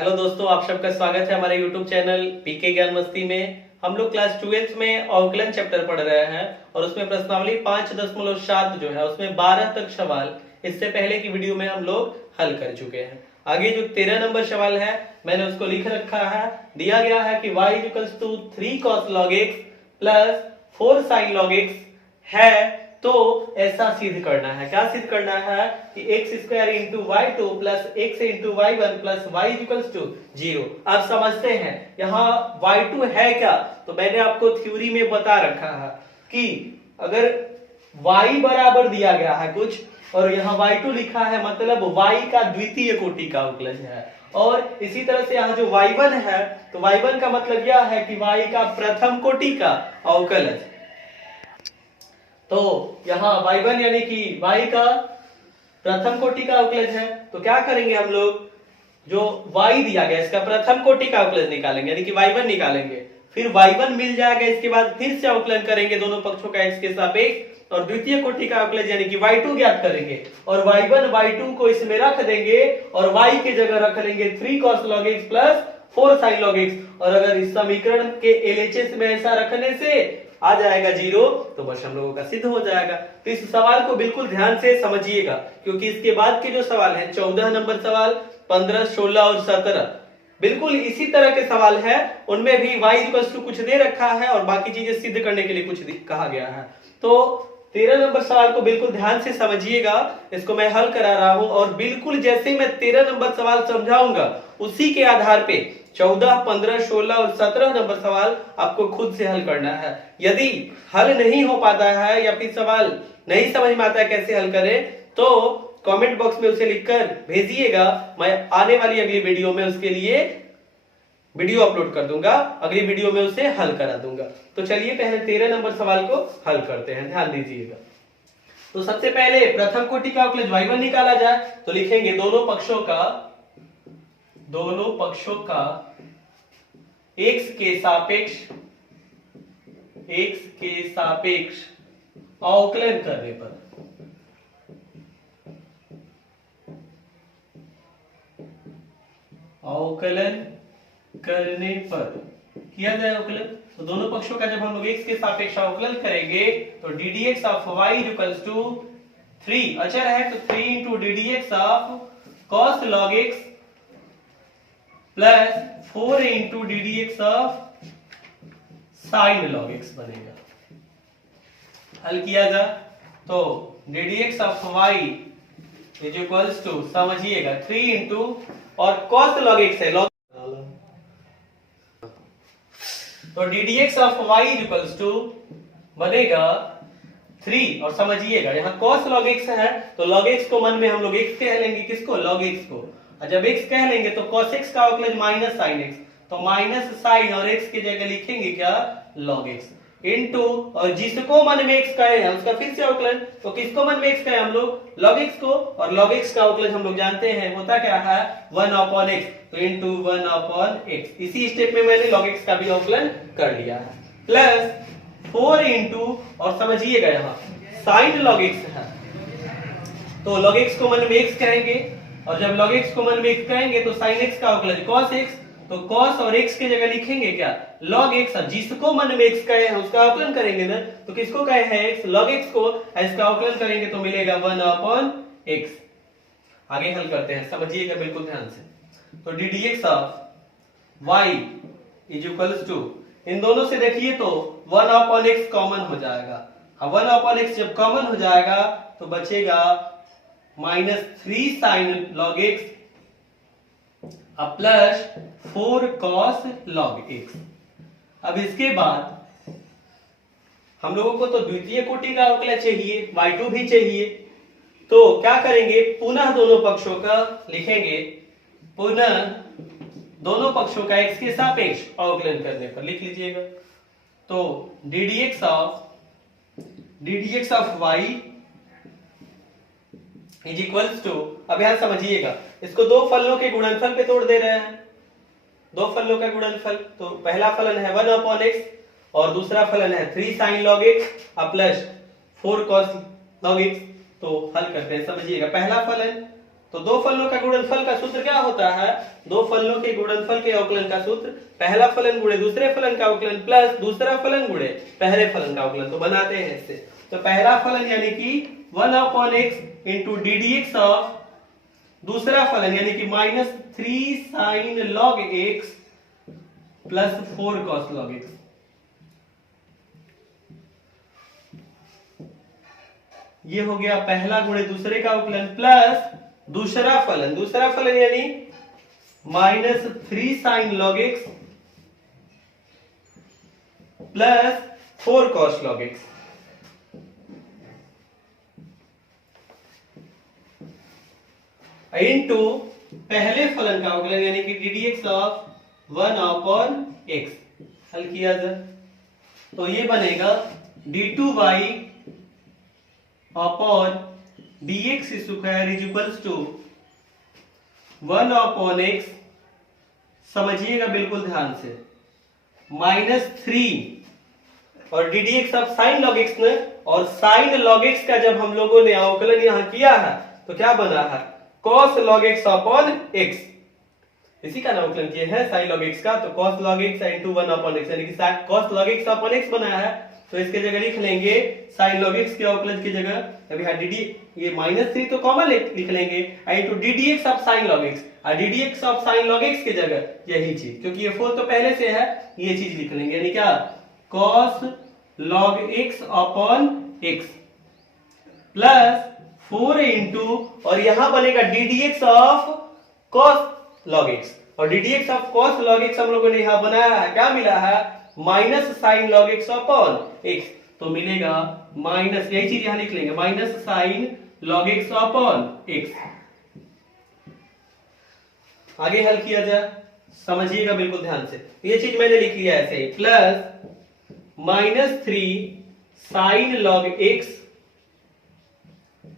Hello दोस्तों, आप सबका स्वागत है हमारे YouTube चैनल पीके ज्ञान मस्ती में। हम लोग क्लास 12th में अवकलन चैप्टर पढ़ रहे हैं और उसमें प्रश्नावली 5.7 जो है उसमें 12 तक सवाल इससे पहले की वीडियो में हम लोग हल कर चुके हैं। आगे जो 13 नंबर सवाल है मैंने उसको लिख रखा है। दिया गया है कि y = 3 cos log x plus 4 sin log x है, तो ऐसा सिद्ध करना है। क्या सिद्ध करना है कि x² × y2 plus x × y1 plus y = 0। आप समझते हैं यहाँ y2 है क्या, तो मैंने आपको थ्योरी में बता रखा है कि अगर y बराबर दिया गया है कुछ और यहाँ y2 लिखा है, मतलब y का द्वितीय कोटि का अवकलज है। और इसी तरह से यहाँ जो y1 है, तो y1 का मतलब यह है कि y का प्रथम कोटि का अवकलज। तो यहाँ y1 यानी कि y का प्रथम कोटि का अवकलज है, तो क्या करेंगे हम लोग, जो y दिया गया इसका प्रथम कोटि का अवकलज निकालेंगे यानी कि y1 निकालेंगे, फिर y1 मिल जाएगा, इसके बाद फिर से अवकलन करेंगे दोनों पक्षों का x के सापेक्ष और द्वितीय कोटि का अवकलज यानी कि y2 ज्ञात करेंगे और y1 y2 को इसमें रख देंगे और y की जगह रख लेंगे 3 cos log x plus 4 sin log x। और अगर इस समीकरण के LHS में ऐसा रखने से आ जाएगा 0, तो बस हम लोगों का सिद्ध हो जाएगा। तो इस सवाल को बिल्कुल ध्यान से समझिएगा, क्योंकि इसके बाद के जो सवाल हैं 14 नंबर सवाल, 15, 16 और 17 बिल्कुल इसी तरह के सवाल है। उनमें भी y = कुछ दे रखा है और बाकी चीजें सिद्ध करने के लिए कुछ कहा गया है। तो 13 नंबर सवाल को बिल्कुल ध्यान से समझिएगा, इसको मैं हल करा रहा हूं और बिल्कुल जैसे मैं 13 नंबर सवाल समझाऊंगा उसी के आधार पे 14, 15, 16 और 17 नंबर सवाल आपको खुद से हल करना है। यदि हल नहीं हो पाता है या फिर सवाल नहीं समझ में आता है कैसे हल करें, तो कमेंट बॉक्स में उसे लिखकर भेजिएगा। मैं आने वाली अगली वीडियो में उसके लिए वीडियो अपलोड कर दूंगा, अगली वीडियो में उसे हल करा दूंगा। तो चलिए पहले 13 नंबर सवाल को हल करते हैं, ध्यान दीजिएगा। तो सबसे पहले प्रथम कोटि का अवकलज y1 निकाला जाए, तो लिखेंगे दोनों पक्षों का x के सापेक्ष अवकलन करने पर किया जाए अवकलन। तो दोनों पक्षों का जब हम लोग x के सापेक्ष अवकलन करेंगे तो ddx ऑफ y = 3 अचर है, तो 3 × ddx of cos log x plus 4 × ddx of sin log x बनेगा। हल किया जाए तो ddx ऑफ y = समझिएगा 3 × और cos log x है तो ddx ऑफ y = बनेगा 3 और समझिएगा यहाँ cos log x है, तो log x को मन में हम लोग x कह लेंगे, किसको, log x को। और जब x कह लेंगे तो cos x का अवकलज माइनस sin x, तो माइनस sin और x की जगह लिखेंगे क्या, log x इनटू, और जिसको मन में x कहे हैं उसका फिर से अवकलन, तो किसको मन में x कहे हम लोग, log x को, और log x का अवकलन हम लोग जानते हैं होता क्या है 1/x, तो इनटू 1/x। इसी स्टेप में मैंने log x का भी अवकलन कर लिया है, प्लस 4 इंटू, और समझिएगा यहाँ sin log x है, तो log x को मन में x कहेंगे और जब log x को मन में x कहेंगे तो sin x का अवकलन cos x, तो cos और x की जगह लिखेंगे क्या, log x। जिसको मन में x कहे हैं उसका अवकलन करेंगे ना, तो किसको कहे हैं x, log x को, इसका अवकलन करेंगे तो मिलेगा 1/x। आगे हल करते हैं, समझिएगा बिल्कुल ध्यान से। तो ddx ऑफ y = इन दोनों से देखिए तो 1/x कॉमन हो जाएगा। 1/x जब कॉमन हो जाएगा तो बचेगा -3 sin log x plus 4 cos log x। अब इसके बाद हम लोगों को तो द्वितीय कोटि का अवकलज चाहिए, y2 भी चाहिए, तो क्या करेंगे, पुनः दोनों पक्षों का लिखेंगे, पुनः दोनों पक्षों का x के सापेक्ष अवकलन करने पर लिख लीजिएगा। तो ddx ऑफ y = अब यहां समझिएगा, इसको दो फलनों के गुणनफल पे तोड़ दे रहे हैं, दो फलनों का गुणनफल, तो पहला फलन है 1/x और दूसरा फलन है 3 sin log x plus 4 cos log x। तो हल करते हैं, समझिएगा पहला फलन तो दो फलनों का गुणनफल का सूत्र क्या होता है? दो फलनों के गुणनफल के अवकलन का सूत्र पहला फलन गुणे दूसरे फलन का अवकलन प्लस दूसरा फलन गुणे पहले फलन का अवकलन। तो बनाते हैं इससे। तो पहला फलन यानी कि 1/x into D d x of दूसरा फलन यानी कि -3 sin log x plus 4 cos log x। ये हो गया पहला गुणे दूसरे का अवकलन प्लस दूसरा फलन यानी -3 sin log x plus 4 cos log x। Into पहले फलन का अवकलन यानी कि d d x of 1/x। हल किया जाए तो ये बनेगा d2y upon dx square is equals to 1/x। समझिएगा बिल्कुल ध्यान से, -3 और d d x of sine log x ने, और साइन लॉग एक्स का जब हम लोगों ने अवकलन यहां किया है तो क्या बना है? cos log x upon x। इसी का अवकलन किए हैं साइन log x का, तो cos log x into 1/x यानी कि cos log x upon x बनाया है। तो इसके जगह लिख लेंगे साइन log x के अवकलन की जगह अभी यहाँ dd ये -3 तो कॉमन लिख लेंगे into D d x of sign log x, और d d x of sign log x की जगह यही चीज, क्योंकि ये 4 तो पहले से है, ये चीज लिख लेंगे यानी क्या? cos log x upon x plus 4 into और यहां बनेगा D d x of cos log x, और d d x of cos log x हम लोगों ने यहां बनाया है, क्या मिला है? Minus sine log x upon x। तो मिलेगा माइनस, यही चीज यहां लिख लेंगे, minus sine log x upon x। आगे हल किया जाए, समझिएगा बिल्कुल ध्यान से। ये चीज मैंने लिख लिया ऐसे ही, plus -3 sine log x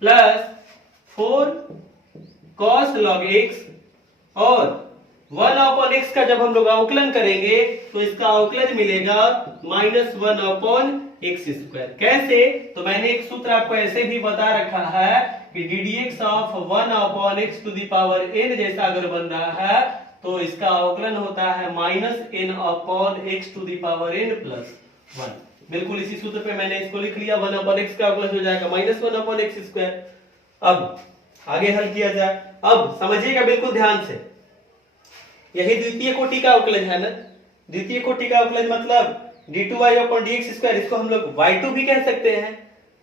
plus 4 cos log x, और 1/x का जब हम लोग अवकलन करेंगे तो इसका अवकलन मिलेगा -1/x स्क्वायर। कैसे? तो मैंने एक सूत्र आपको ऐसे भी बता रखा है कि d d x of 1/x to the power n जैसा अगर बन रहा है तो इसका अवकलन होता है -n/x to the power n plus 1। बिल्कुल इसी सूत्र पे मैंने इसको लिख लिया, 1/x का अवकलन हो जाएगा -1/x स्क्वायर। अब आगे हल किया जाए। अब समझिएगा बिल्कुल ध्यान से, यही द्वितीय कोटि का अवकलन है ना। द्वितीय कोटि का अवकलन मतलब d2y अपॉन dx स्क्वायर, इसको हम लोग y2 भी कह सकते हैं।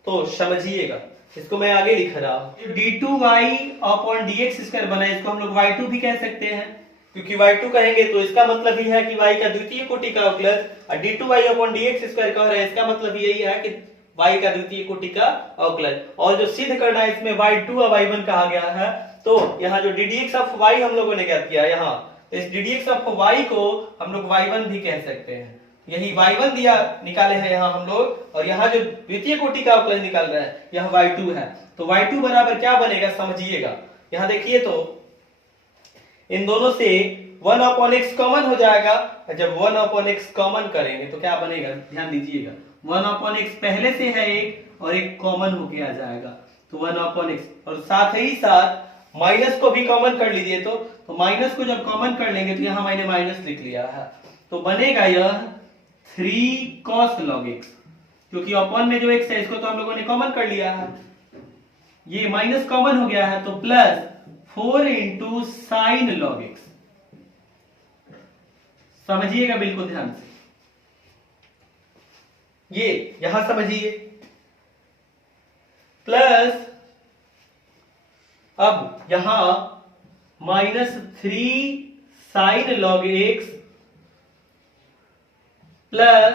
तो समझिएगा, इसको मैं आगे लिख रहा हूं, d2y अपॉन dx स्क्वायर बना, इसको हम लोग y2 भी कह सकते हैं, क्योंकि y2 कहेंगे तो इसका मतलब ही है कि y का द्वितीय कोटि का अवकलन, और d2y अपॉन dx स्क्वायर कह रहे हैं, इसका मतलब यही है कि y का द्वितीय कोटि का अवकलन। और जो सिद्ध करना है इसमें y2 और y1 कहा गया है, तो यहाँ जो ddx ऑफ y हम लोगों ने क्या किया, यहाँ इस ddx ऑफ y को हम लोग y1 भी कह सकते हैं। यही y1 दिया निकाले हैं यहाँ हम लोग, और यहाँ जो द्वितीय कोटि का अवकलन निकाल रहे हैं यहाँ y2 है। तो y2 बराबर क्या बनेगा समझिएगा, यहाँ देखिए तो इन दोनों से 1/x कॉमन हो जाएगा, जब 1/x कॉमन करेंगे तो क्या बनेगा, ध्यान दीजिएगा, 1/x पहले से है एक और एक कॉमन होके आ जाएगा, तो 1/x, और साथ ही साथ माइनस को भी कॉमन कर लीजिए। तो माइनस को जब कॉमन कर लेंगे तो यहां मैंने माइनस लिख लिया है, तो बनेगा यह 3 cos log x, क्योंकि अपॉन में जो x है इसको तो हम लोगों ने कॉमन कर लिया है, ये माइनस कॉमन हो गया है, तो plus 4 into sine log x। समझिएगा बिल्कुल ध्यान से, ये यहां समझिए, प्लस अब यहां -3 sine log x plus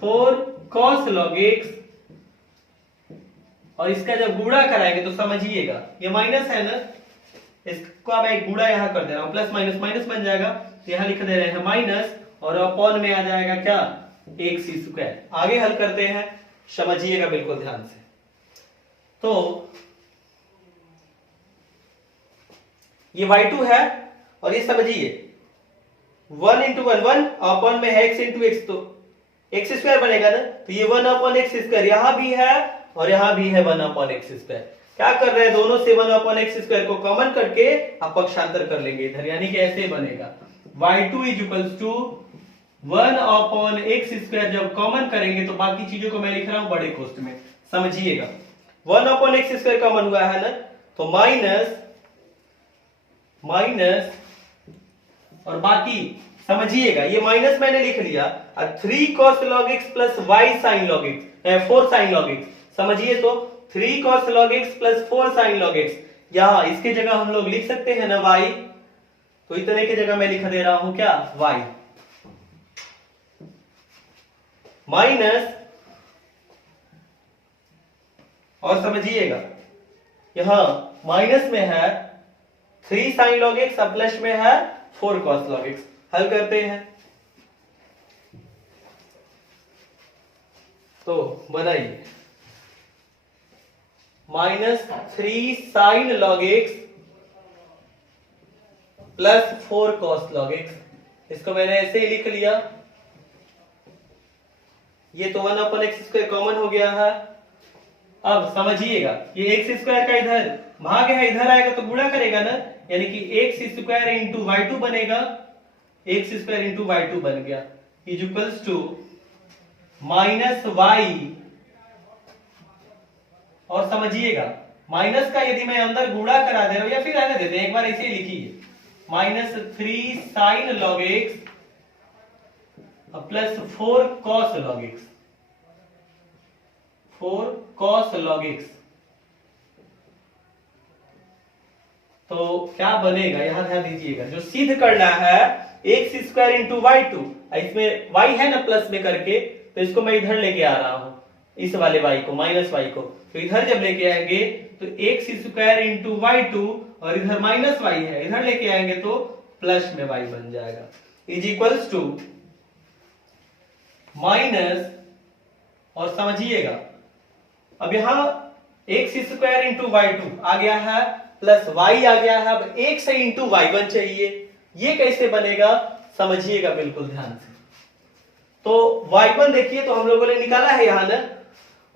4 cos log x, और इसका जब गुणा कराएंगे तो समझिएगा ये माइनस है ना, इसको अब एक गुणा यहां कर दे रहा हूं, प्लस माइनस माइनस बन जाएगा, तो यहां लिख दे रहे हैं माइनस, और अपॉन में आ जाएगा क्या, x स्क्वायर। आगे हल करते हैं, समझिएगा बिल्कुल ध्यान से। तो ये y2 है, और ये समझिए 1 इंटू 1 अपॉन में है x इंटू x, तो x स्क्वायर बनेगा ना, तो ये 1/x स्क्वायर यहां भी है और यहां भी है 1/x स्क्वायर। क्या कर रहे हैं, दोनों से 1/x² को कॉमन करके आप पक्षांतर कर लेंगे इधर, यानी कि ऐसे बनेगा y2 is equals to 1/x² जब कॉमन करेंगे तो बाकी चीजों को मैं लिख रहा हूं बड़े कोष्ठ में, समझिएगा 1/x² कॉमन हुआ है ना, तो माइनस और बाकी समझिएगा ये माइनस मैंने लिख लिया, और 3 cos log x plus y sin log x 4 sin log x, समझिए तो 3 cos log x plus 4 sin log x, यहां इसके जगह हम लोग लिख सकते हैं ना y, तो इतने की जगह मैं लिख दे रहा हूं क्या y माइनस, और समझिएगा यहां माइनस में है 3 sin log x और प्लस में है 4 cos log x, हल करते हैं तो बनाइए -3 sin log x plus 4 cos log x, इसको मैंने ऐसे ही लिख लिया, ये तो 1/x² कॉमन हो गया है। अब समझिएगा ये x² का इधर भाग है, इधर आएगा तो गुणा करेगा ना, यानी कि x² इंटू y2 बनेगा, x² इंटू y2 बन गया इज इक्वल्स टू -y, और समझिएगा माइनस का यदि मैं अंदर गुणा करा दे रहा हूं या फिर रहने देते हैं, एक बार ऐसे ही लिखिए -3 sin log x plus 4 cos log x, 4 cos log x, तो क्या बनेगा यहां ध्यान दीजिएगा, जो सिद्ध करना है x² इंटू y2, इसमें y है ना प्लस में करके, तो इसको मैं इधर लेके आ रहा हूं, इस वाले y को माइनस y को, तो इधर जब लेके आएंगे तो x² इंटू y2 और इधर -y है, इधर लेके आएंगे तो प्लस में y बन जाएगा इज इक्वल्स टू माइनस, और समझिएगा अब यहां x² इंटू y2 आ गया है प्लस y आ गया है, अब x से इंटू y1 चाहिए, ये कैसे बनेगा समझिएगा बिल्कुल ध्यान से। तो y1 देखिए तो हम लोगों ने निकाला है यहां ना,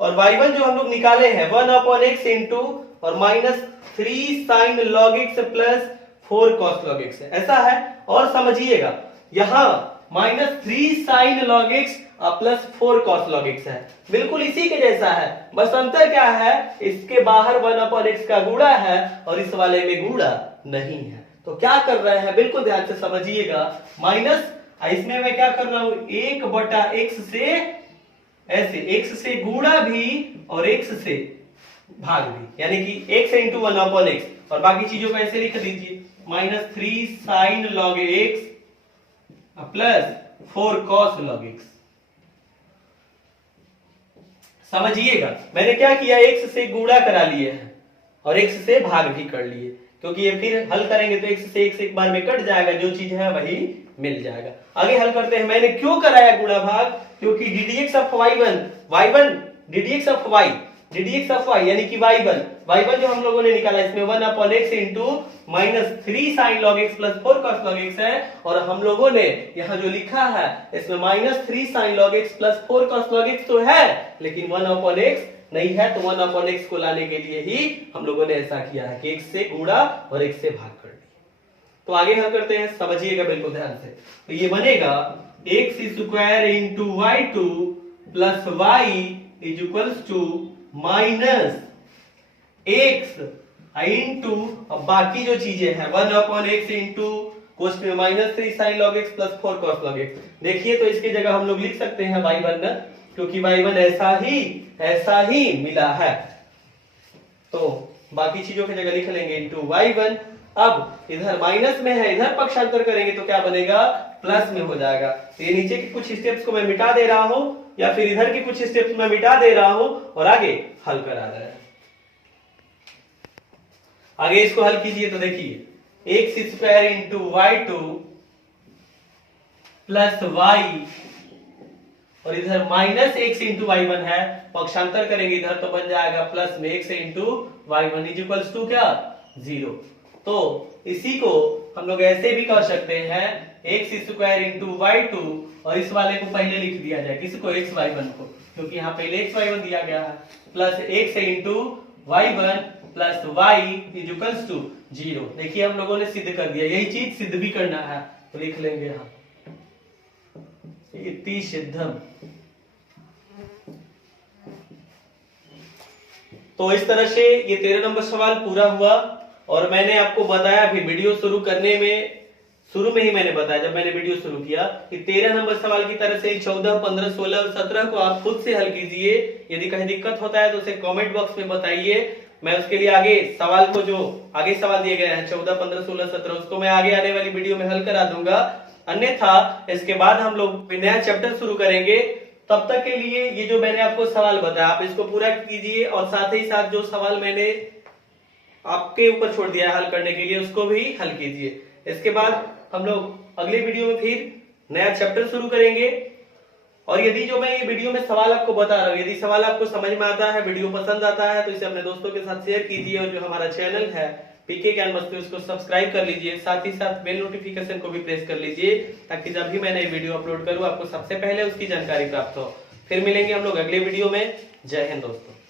और y1 जो हम लोग निकाले हैं 1/x इंटू और -3 sin log x plus 4 cos log x है, ऐसा है। और समझिएगा यहां -3 sin log x plus 4 cos log x है, बिल्कुल इसी के जैसा है, बस अंतर क्या है, इसके बाहर 1/x का गुणा है और इस वाले में गुणा नहीं है। तो क्या कर रहे हैं बिल्कुल ध्यान से समझिएगा, माइनस इसमें मैं क्या कर रहा हूं 1/x से ऐसे x से गुणा भी और x से भाग भी, यानी कि x इंटू 1/x, और बाकी चीजों को ऐसे लिख दीजिए -3 sin log x plus 4 cos log x। समझिएगा मैंने क्या किया, x से गुणा करा लिए हैं और x से भाग भी कर लिए, क्योंकि ये फिर हल करेंगे तो x से x एक बार में कट जाएगा, जो चीज है वही मिल जाएगा। आगे हल करते हैं, मैंने क्यों कराया गुणा भाग, क्योंकि ddx of y1 ddx of y यानी कि y1 जो हम लोगों ने निकाला, इसमें 1/x into -3 sin log x plus 4 cos log x है, और हम लोगों ने यहाँ जो लिखा है इसमें -3 sin log x plus 4 cos log x तो है, लेकिन 1/x नहीं है, तो 1/x को लाने के लिए ही हम लोगों ने ऐसा किया है कि x से गुणा और x से भाग कर दिया। तो आगे हम करते हैं, समझिएगा बिल्कुल ध्यान से, तो ये बनेगा x² into y2 plus y is equals to -x into, अब बाकी जो चीजें हैं 1/x इंटू कोष्ठ में -3 sin log x plus 4 cos log x, देखिए तो इसकी जगह हम लोग लिख सकते हैं y1 ना, क्योंकि y1 ऐसा ही मिला है, तो बाकी चीजों की जगह लिख लेंगे इंटू y1। अब इधर माइनस में है, इधर पक्षांतर करेंगे तो क्या बनेगा, प्लस में हो जाएगा। तो ये नीचे के कुछ स्टेप्स को मैं मिटा दे रहा हूं, या फिर इधर के कुछ स्टेप्स मैं मिटा दे रहा हूं और आगे हल करा रहा है। आगे इसको हल कीजिए तो देखिए x² into y2 plus y, और इधर -x इंटू y1 है, पक्षांतर करेंगे इधर तो बन जाएगा प्लस में x into y1 is equals to क्या 0। तो इसी को हम लोग ऐसे भी कर सकते हैं x² इंटू y2, और इस वाले को पहले लिख दिया जाए, किसको xy1 को, क्योंकि यहाँ पहले xy1 दिया गया है, plus x into y1 plus y is equals to 0। देखिए हम लोगों ने सिद्ध कर दिया, यही चीज सिद्ध भी करना है तो लिख लेंगे हम इति सिद्धम। तो इस तरह से ये 13 नंबर सवाल पूरा हुआ। और मैंने आपको बताया भी वीडियो शुरू करने में, शुरू में ही मैंने बताया जब मैंने वीडियो शुरू किया कि 13 नंबर सवाल की तरह से 14, 15, 16 और 17 को आप खुद से हल कीजिए। यदि कहीं दिक्कत होता है तो उसे कमेंट बॉक्स में बताइए, मैं उसके लिए आगे सवाल को जो आगे सवाल दिए गए हैं 14, 15, 16, 17 उसको मैं आगे आने वाली वीडियो में हल करा दूंगा। अन्यथा इसके बाद हम लोग नया चैप्टर शुरू करेंगे। तब तक के लिए ये जो मैंने आपको सवाल बताया आप इसको पूरा कीजिए और साथ ही साथ जो सवाल मैंने आपके ऊपर छोड़ दिया है हल करने के लिए उसको भी हल कीजिए। इसके बाद हम लोग अगले वीडियो में फिर नया चैप्टर शुरू करेंगे। और यदि जो मैं ये वीडियो में सवाल आपको बता रहा हूँ, यदि सवाल आपको समझ में आता है, वीडियो पसंद आता है तो इसे अपने दोस्तों के साथ शेयर कीजिए। और जो हमारा चैनल है पीके ज्ञान मस्ती उसको सब्सक्राइब कर लीजिए, साथ ही साथ बेल नोटिफिकेशन को भी प्रेस कर लीजिए ताकि जब भी मैं नई वीडियो अपलोड करूँ आपको सबसे पहले उसकी जानकारी प्राप्त हो। फिर मिलेंगे हम लोग अगले वीडियो में। जय हिंद दोस्तों।